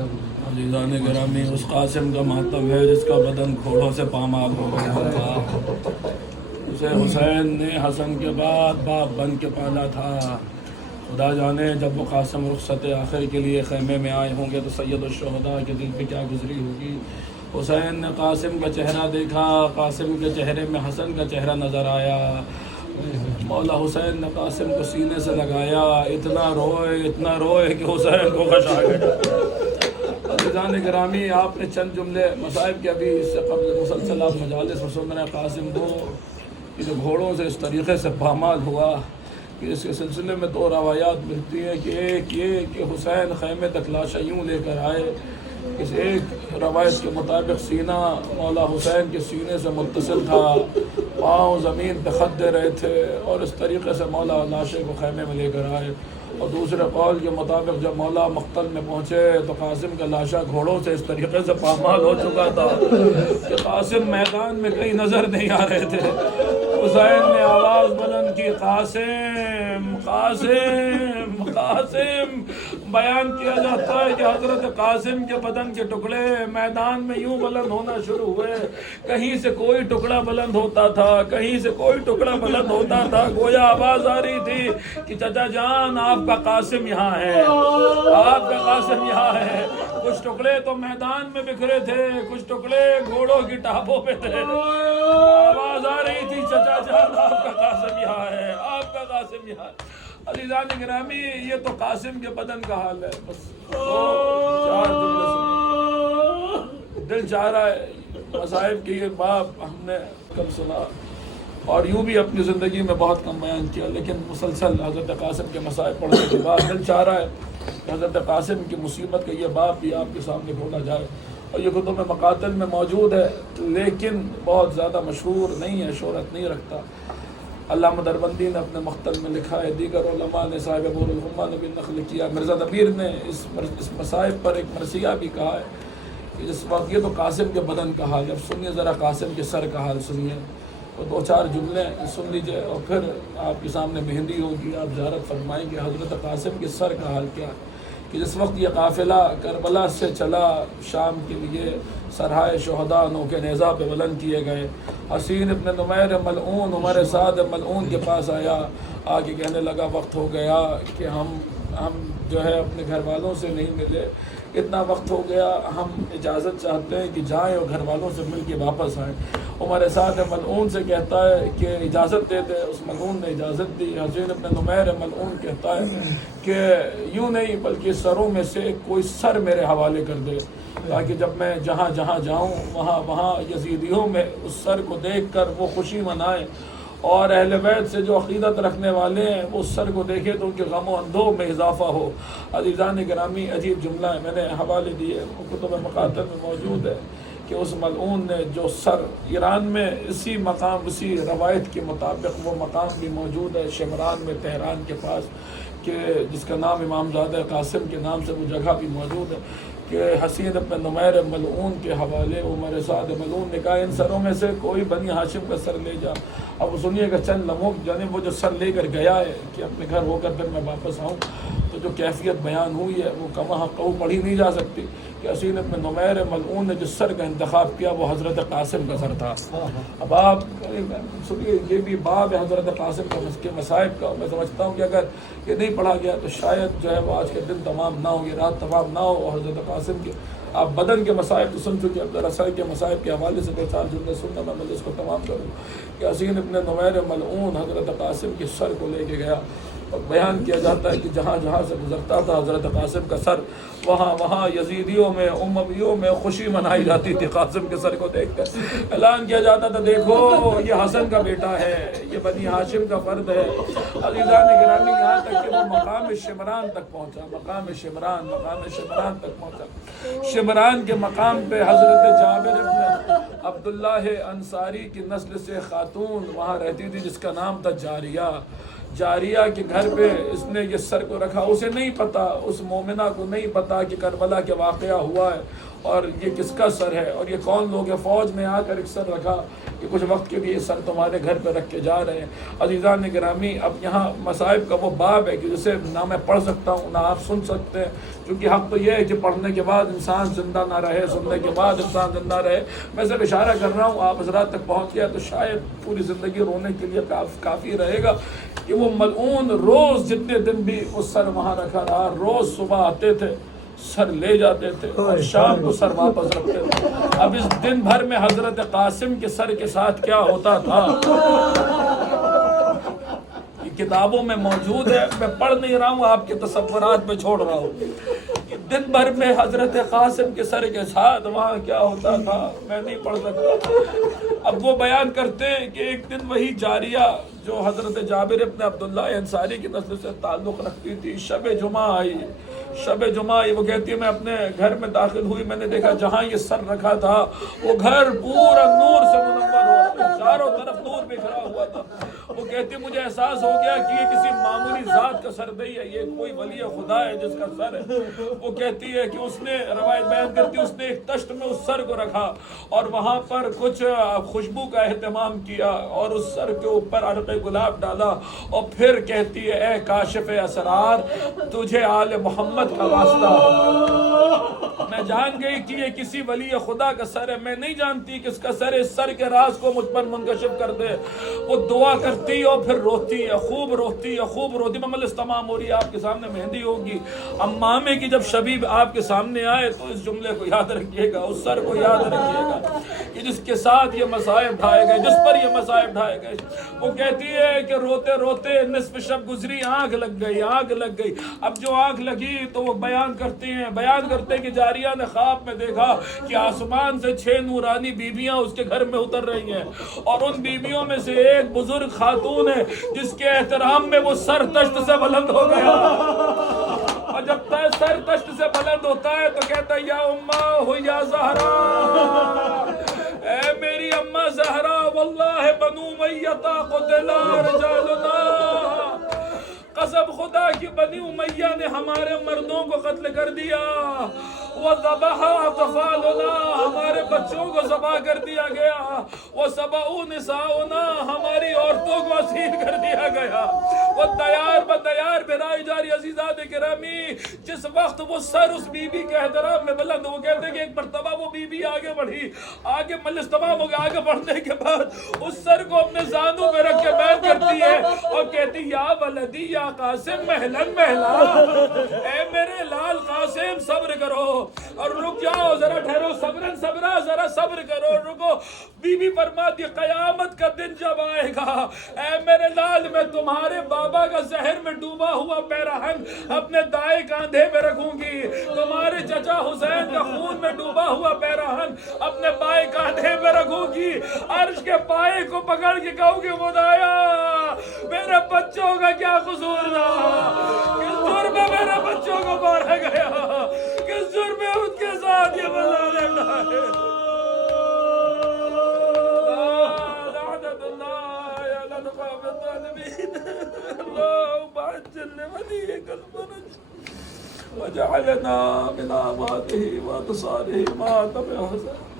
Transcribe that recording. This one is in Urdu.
عزیزان گرامی، اس قاسم کا ماتم ہے جس کا بدن گھوڑوں سے پامال ہو گیا تھا۔ اسے حسین نے حسن کے بعد باپ بن کے پالا تھا۔ خدا جانے جب وہ قاسم رخصت آخر کے لیے خیمے میں آئے ہوں گے تو سید الشہداء کے دل پہ کیا گزری ہوگی۔ حسین نے قاسم کا چہرہ دیکھا، قاسم کے چہرے میں حسن کا چہرہ نظر آیا۔ مولا حسین نے قاسم کو سینے سے لگایا، اتنا روئے کہ حسین کو غش آ گیا۔ عزیزان گرامی، آپ نے چند جملے مصائب کے ابھی اس سے قبل مسلسل آپ مجالس میں سن رہے ہیں۔ قاسم کہ جو گھوڑوں سے اس طریقے سے پامال ہوا کہ اس کے سلسلے میں دو روایات ملتی ہیں کہ ایک یہ کہ حسین خیمے تک لاشیں یوں لے کر آئے، اس ایک روایت کے مطابق سینہ مولا حسین کے سینے سے متصل تھا، پاؤں زمین پہ خط دے رہے تھے اور اس طریقے سے مولا لاشیں کو خیمے میں لے کر آئے۔ اور دوسرے قول کے مطابق جب مولا مقتل میں پہنچے تو قاسم کا لاشا گھوڑوں سے اس طریقے سے پامال ہو چکا تھا کہ قاسم میدان میں کہیں نظر نہیں آ رہے تھے۔ حسین نے آواز بلند کی، قاسم قاسم قاسم۔ بیان کیا جاتا ہے کہ حضرت قاسم کے بدن کے ٹکڑے میدان میں یوں بلند ہونا شروع ہوئے، کہیں سے کوئی ٹکڑا بلند ہوتا تھا، کہیں سے کوئی ٹکڑا بلند ہوتا تھا، گویا آواز آ رہی تھی کہ چچا جان آپ کا قاسم یہاں ہے، آپ کا قاسم یہاں ہے۔ کچھ ٹکڑے تو میدان میں بکھرے تھے، کچھ ٹکڑے گھوڑوں کی ٹاپوں پہ تھے۔ آواز آ رہی تھی چچا جان آپ کا قاسم یہاں ہے، آپ کا قاسم یہاں ہے۔ عزیزان گرامی، یہ تو قاسم کے بدن کا حال ہے۔ بس چار جملے سنا، دل چاہ رہا ہے مصائب کی یہ باب ہم نے کب سنا اور یوں بھی اپنی زندگی میں بہت کم بیان کیا، لیکن مسلسل حضرت قاسم کے مصائب پڑھنے کے بعد دل چاہ رہا ہے کہ حضرت قاسم کی مصیبت کا یہ باب بھی آپ کے سامنے کھولا جائے۔ اور یہ کتب مقاتل میں موجود ہے لیکن بہت زیادہ مشہور نہیں ہے، شہرت نہیں رکھتا۔ علامہ دربندی نے اپنے مختل میں لکھا ہے، دیگر علماء نے، صاحب ابو الحمہ نے بھی نقل کیا، مرزا دبیر نے اس مصائب پر ایک مرثیہ بھی کہا ہے کہ جس وقت یہ تو قاسم کے بدن کا حال ہے، اب سنیے ذرا قاسم کے سر کا حال سنیے، تو دو چار جملے سن لیجئے اور پھر آپ کے سامنے مہندی ہوگی، آپ زیارت فرمائیں گے حضرت قاسم کے سر کا حال کیا ہے کہ جس وقت یہ قافلہ کربلا سے چلا شام کے لیے، سرہائے شہداء نوکے نیزہ پہ بلند کیے گئے، حسین ابن نمیر ملعون عمر سعد ملعون کے پاس آیا، آگے کہنے لگا وقت ہو گیا کہ ہم جو ہے اپنے گھر والوں سے نہیں ملے، اتنا وقت ہو گیا، ہم اجازت چاہتے ہیں کہ جائیں اور گھر والوں سے مل کے واپس آئیں۔ عمر سعد ملعون سے کہتا ہے کہ اجازت دے دے، اس ملعون نے اجازت دی۔ حسین ابن نمیر ملعون کہتا ہے کہ یوں نہیں بلکہ سروں میں سے کوئی سر میرے حوالے کر دے تاکہ جب میں جہاں جہاں جاؤں وہاں یزیدیوں میں اس سر کو دیکھ کر وہ خوشی منائیں اور اہل بیت سے جو عقیدت رکھنے والے ہیں وہ اس سر کو دیکھیں تو ان کے غم و اندوہ میں اضافہ ہو۔ عزیزان گرامی، عجیب جملہ ہے، میں نے حوالے دیے، کتب مقاتل میں موجود ہے کہ اس ملعون نے جو سر ایران میں اسی مقام، اسی روایت کے مطابق وہ مقام بھی موجود ہے شمران میں تہران کے پاس کہ جس کا نام امام زادہ قاسم کے نام سے وہ جگہ بھی موجود ہے کہ حسین ابن نمیر ملعون کے حوالے عمر سعد ملعون نے کہا ان سروں میں سے کوئی بنی ہاشم کا سر لے جا۔ اب سنیے گا چند لمحوں جانب وہ جو سر لے کر گیا ہے کہ اپنے گھر ہو کر پھر میں واپس آؤں، تو جو کیفیت بیان ہوئی ہے وہ کما قو پڑھی نہیں جا سکتی کہ حسین ابن نمیر ملعون نے جس سر کا انتخاب کیا وہ حضرت قاسم کا سر تھا۔ اب آپ سنیے، یہ بھی باب ہے حضرت قاسم کے مصائب کا۔ میں سمجھتا ہوں کہ اگر یہ نہیں پڑھا گیا تو شاید جو ہے وہ آج کے دن تمام نہ ہو، یہ رات تمام نہ ہو۔ اور حضرت قاسم کے آپ بدن کے مصائب تو سن چکے، اب ذرا سر کے مصائب کے حوالے سے دو چار جملے سننا میں مجلس کو تمام کروں کہ حسین ابن نمیر ملعون حضرت قاسم کے سر کو لے کے گیا اور بیان کیا جاتا ہے کہ جہاں جہاں سے گزرتا تھا حضرت قاسم کا سر، وہاں یزیدیوں میں امویوں میں خوشی منائی جاتی تھی قاسم کے سر کو دیکھ کر۔ اعلان کیا جاتا تھا دیکھو یہ حسن کا بیٹا ہے، یہ بنی ہاشم کا فرد ہے۔ عزیزان گرامی، یہاں تک کہ وہ مقام شمران تک پہنچا، مقام شمران تک پہنچا۔ شمران کے مقام پہ حضرت جابر ابن عبداللہ انصاری کی نسل سے خاتون وہاں رہتی تھی جس کا نام تھا جاریہ کے گھر پہ اس نے یہ سر کو رکھا۔ اسے نہیں پتا، اس مومنہ کو نہیں پتا کہ کربلا کے واقعہ ہوا ہے اور یہ کس کا سر ہے اور یہ کون لوگ ہیں؟ فوج میں آ کر ایک سر رکھا کہ کچھ وقت کے لیے سر تمہارے گھر پہ رکھ کے جا رہے ہیں۔ عزیزان گرامی، اب یہاں مصائب کا وہ باب ہے کہ جسے نہ میں پڑھ سکتا ہوں نہ آپ سن سکتے ہیں، کیونکہ حق تو یہ ہے کہ پڑھنے کے بعد انسان زندہ نہ رہے، سننے کے بعد انسان زندہ رہے۔ میں صرف اشارہ کر رہا ہوں، آپ حضرات تک پہنچ گیا تو شاید پوری زندگی رونے کے لیے کافی رہے گا کہ وہ ملعون روز جتنے دن بھی وہ سر وہاں رکھا رہا، روز صبح آتے تھے سر لے جاتے تھے اور شام کو سر واپس رکھتے تھے۔ اب اس دن بھر میں حضرت قاسم کے سر کے ساتھ کیا ہوتا تھا یہ کتابوں میں موجود ہے، میں پڑھ نہیں رہا ہوں، آپ کے تصورات میں چھوڑ رہا ہوں۔ دن بھر میں حضرت قاسم کے سر کے ساتھ وہاں کیا ہوتا تھا میں نہیں پڑھ سکتا۔ اب وہ بیان کرتے ہیں کہ ایک دن وہی جاریہ جو حضرت جابر ابن عبداللہ انصاری کی نسل سے تعلق رکھتی تھی، شب جمعہ آئی، وہ کہتی ہے میں اپنے گھر میں داخل ہوئی، میں نے دیکھا جہاں یہ سر رکھا تھا وہ گھر پورا نور سے منور ہو گیا، چاروں طرف نور بکھرا ہوا تھا۔ وہ کہتی ہے مجھے احساس ہو گیا کہ یہ کسی معمولی ذات کا سر نہیں ہے، یہ کوئی ولی خدا ہے جس کا سر ہے۔ وہ کہتی ہے کہ اس نے، روایت بیان کرتی ہے، اس نے ایک تشت میں اس سر کو رکھا اور وہاں پر کچھ خوشبو کا اہتمام کیا اور اس سر کے اوپر عرق گلاب ڈالا اور پھر کہتی ہے اے کاشف اسرار تجھے آل محمد کا واسطہ۔ میں جان گئی کہ یہ کسی ولی خدا کا سر ہے، میں نہیں جانتی کس کا سر ہے، اس سر کے راز کو مجھ پر منکشف کر دے۔ وہ دعا کرتی اور پھر روتی ہے، خوب روتی ہے، خوب روتی۔ ممل استمام ہو رہی ہے، آپ کے سامنے مہندی ہوگی، امامے کی جب شبیب آپ کے سامنے آئے تو اس جملے کو یاد رکھیے گا، اس سر کو یاد رکھیے گا کہ جس کے ساتھ یہ مصائب ڈھائے گئے، جس پر یہ مصائب ڈھائے گئے۔ وہ کہتی ہے کہ روتے روتے نصف شب گزری، آنکھ لگ گئی۔ اب جو آنکھ لگی تو وہ بیان کرتے کہ جاریہ نے خواب میں دیکھا کہ آسمان سے 6 نورانی بیویاں اس کے گھر میں اتر رہی ہیں اور ان بیویوں میں سے ایک بزرگ خاتون ہے جس کے احترام میں وہ سر تشت سے بلند ہو گیا، اور جب سر تشت سے بلند ہوتا ہے تو کہتا ہے یا اماں ہو یا زہرا، اے میری اماں زہرا، واللہ بنو امیہ قتلا رجالنا، قسم خدا کی بنی امیہ نے ہمارے مردوں کو قتل کر دیا، وذبح اطفالنا، ہمارے بچوں کو ذبح کر دیا گیا، وسبأ نساؤنا، ہماری عورتوں کو اسیر کر دیا گیا، وہ دیار بدیار بھرائی جاری۔ عزیزان گرامی، جس وقت وہ سر اس بی بی کے احترام میں بلند، وہ کہتے ہیں کہ ایک مرتبہ وہ بی بی آگے بڑھی، آگے مجلس تمام ہو گیا، آگے بڑھنے کے بعد اس سر کو اپنے زانوں میں رکھ کے بیان کرتی ہے اور کہتی یا ولدی یا قاسم مہلن مہلا، اے میرے لال قاسم صبر کرو اور رک جاؤ، ذرا ٹھہرو، صبرا ذرا صبر کرو، رکو۔ بی بی فرماتی قیامت کا دن جب آئے گا، اے میرے لال میں تمہارے بابا کا زہر میں ڈوبا ہوا پیراہن اپنے دائیں کاندھے میں رکھوں گی، تمہارے چچا حسین کا خون میں ڈوبا ہوا پیراہن اپنے بائیں کاندھے میں رکھوں گی، عرش کے پائے کو پکڑ کے کہوں گی خدایا میرے بچوں کا کیا قصور تھا، کس جرم میں میرے بچوں کو مارا گیا، کس جرم میں ان کے ساتھ یہ مظالم ڈھائے۔ لعنت اللہ علی القوم الظالمین، اللہم عجل لوليك الفرج وجعلنا من آباده وأنصاره ما تبع حسن